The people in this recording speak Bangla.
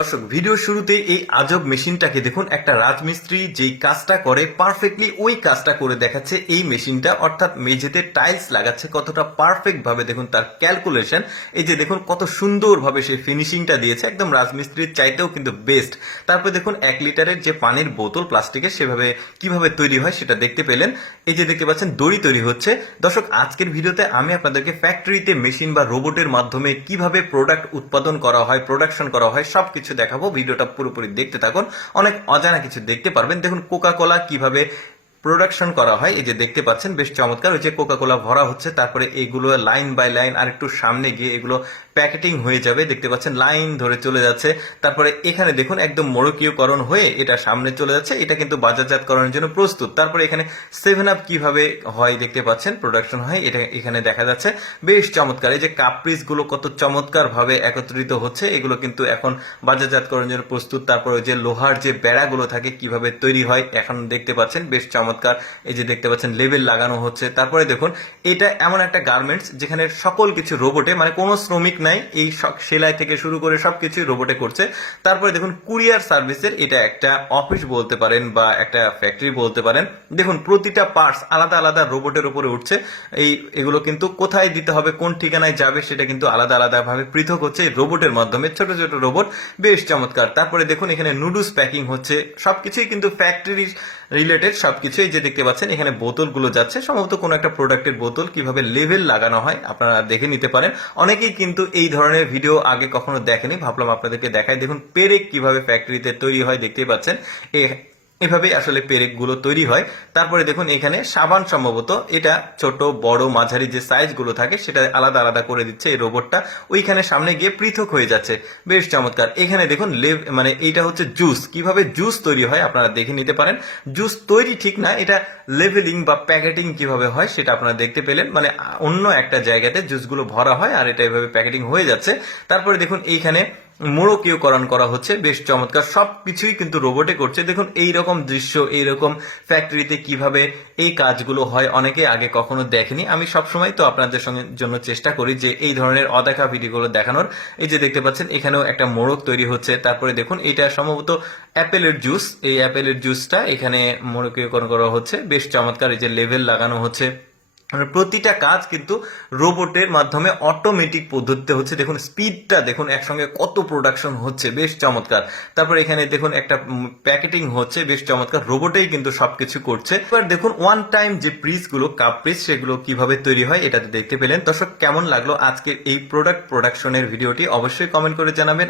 দর্শক ভিডিও শুরুতে এই আজব মেশিনটাকে দেখুন। একটা রাজমিস্ত্রি যেই কাজটা করে পারফেক্টলি ওই কাজটা করে দেখাচ্ছে এই মেশিনটা, অর্থাৎ মেঝেতে টাইলস লাগাচ্ছে কতটা পারফেক্ট ভাবে দেখুন তার ক্যালকুলেশন। এই যে দেখুন কত সুন্দর ভাবে সে ফিনিশিংটা দিয়েছে, একদম রাজমিস্ত্রির চাইতেও কিন্তু বেস্ট। তারপর দেখুন 1 লিটারের যে পানির বোতল প্লাস্টিকের সেভাবে কিভাবে তৈরি হয় সেটা দেখতে পেলেন। এই যে দেখতে পাচ্ছেন দড়ি তৈরি হচ্ছে। দর্শক আজকের ভিডিওতে আমি আপনাদেরকে ফ্যাক্টরিতে মেশিন বা রোবটের মাধ্যমে কিভাবে প্রোডাক্ট উৎপাদন করা হয়, প্রোডাকশন করা হয় সবকিছু দেখাবো। ভিডিওটা পুরোপুরি দেখতে থাকুন, অনেক অজানা কিছু দেখতে পারবেন। দেখুন কোকা কোলা কিভাবে প্রোডাকশন করা হয়, এই যে দেখতে পাচ্ছেন বেশ চমৎকার। ওই যে কোকা কোলা ভরা হচ্ছে, তারপরে এগুলো লাইন বাই লাইন আর একটু সামনে গিয়ে এগুলো প্যাকেটিং হয়ে যাবে। দেখতে পাচ্ছেন লাইন ধরে চলে যাচ্ছে। তারপরে এখানে দেখুন একদম মোড়কীয়করণ হয়ে এটা সামনে চলে যাচ্ছে, এটা কিন্তু বাজারজাতকরণের জন্য প্রস্তুত। তারপরে এখানে 7 আপ কিভাবে হয় দেখতে পাচ্ছেন, প্রোডাকশন হয়, এটা এখানে দেখা যাচ্ছে। বেশ চমৎকার। এই যে কাপ্রিস গুলো কত চমৎকার ভাবে একত্রিত হচ্ছে, এগুলো কিন্তু এখন বাজারজাতকরণের জন্য প্রস্তুত। তারপরে ওই যে লোহার যে বেড়াগুলো থাকে কিভাবে তৈরি হয় এখন দেখতে পাচ্ছেন, বেশ চমৎকার। এই যে দেখতে পাচ্ছেন লেবেল লাগানো হচ্ছে। তারপরে দেখুন এটা এমন একটা গার্মেন্টস যেখানে সকল কিছু রোবটে, মানে কোনো শ্রমিক নাই, এই সেলাই থেকে শুরু করে সবকিছু রোবটে করছে। তারপরে দেখুন কুরিয়ার সার্ভিসের এটা একটা অফিস বলতে পারেন বা একটা ফ্যাক্টরি বলতে পারেন। দেখুন প্রতিটা পার্টস আলাদা আলাদা রোবটের উপরে উঠছে। এগুলো কিন্তু কোথায় দিতে হবে, কোন ঠিকানায় যাবে সেটা কিন্তু আলাদা আলাদা ভাবে পৃথক হচ্ছে রোবটের মাধ্যমে, ছোট ছোট রোবট। বেশ চমৎকার। তারপরে দেখুন এখানে নুডলস প্যাকিং হচ্ছে, সবকিছুই কিন্তু ফ্যাক্টরি রিলেটেড সবকিছুই। যে দেখতে পাচ্ছেন এখানে বোতলগুলো যাচ্ছে, সম্ভবত কোনো একটা প্রোডাক্টের বোতল। কিভাবে লেভেল লাগানো হয় আপনারা দেখে নিতে পারেন। অনেকেই কিন্তু এই ধরনের ভিডিও আগে কখনো দেখেনি, ভাবলাম আপনাদেরকে দেখাই। দেখুন পেরেক কিভাবে ফ্যাক্টরিতে তৈরি হয় দেখতেই পাচ্ছেন, এভাবে আসলে পেরেক গুলো তৈরি হয়। তারপরে দেখুন এখানে সাবান, সম্ভবত এটা ছোট বড় মাঝারি যে সাইজ গুলো থাকে সেটা আলাদা আলাদা করে দিচ্ছে এই রোবটটা, ওইখানে সামনে গিয়ে পৃথক হয়ে যাচ্ছে। বেশ চমৎকার। এখানে দেখুন মানে এইটা হচ্ছে জুস, কিভাবে জুস তৈরি হয় আপনারা দেখে নিতে পারেন। জুস তৈরি ঠিক না, এটা লেভেলিং বা প্যাকেটিং কিভাবে হয় সেটা আপনারা দেখতে পেলেন। মানে অন্য একটা জায়গাতে জুসগুলো ভরা হয় আর এটা এভাবে প্যাকেটিং হয়ে যাচ্ছে। তারপরে দেখুন এইখানে মোড়কীয়করণ করা হচ্ছে, বেশ চমৎকার। সবকিছুই কিন্তু রোবটে করছে। দেখুন এইরকম দৃশ্য, এইরকম ফ্যাক্টরিতে কিভাবে এই কাজগুলো হয় অনেকে আগে কখনো দেখেনি। আমি সবসময় তো আপনাদের সঙ্গে জন্য চেষ্টা করি যে এই ধরনের অদেখা ভিডিওগুলো দেখানোর। এই যে দেখতে পাচ্ছেন এখানেও একটা মোড়ক তৈরি হচ্ছে। তারপরে দেখুন এটা সম্ভবত অ্যাপেলের জুস, এই অ্যাপেলের জুসটা এখানে মোড়কীয়করণ করা হচ্ছে। বেশ চমৎকার। এই যে লেভেল লাগানো হচ্ছে, মানে প্রতিটা কাজ কিন্তু রোবটের মাধ্যমে অটোমেটিক পদ্ধতিতে হচ্ছে। দেখুন স্পিডটা দেখুন, একসঙ্গে কত প্রোডাকশন হচ্ছে, বেশ চমৎকার। তারপর এখানে দেখুন একটা প্যাকেটিং হচ্ছে, বেশ চমৎকার। রোবটেই কিন্তু সবকিছু করছে। এবার দেখুন ওয়ান টাইম যে প্রিস গুলো, কাপ প্রিস, সেগুলো কিভাবে তৈরি হয় এটাতে দেখতে পেলেন। দর্শক কেমন লাগলো আজকের এই প্রোডাক্ট প্রোডাকশনের ভিডিওটি অবশ্যই কমেন্ট করে জানাবেন।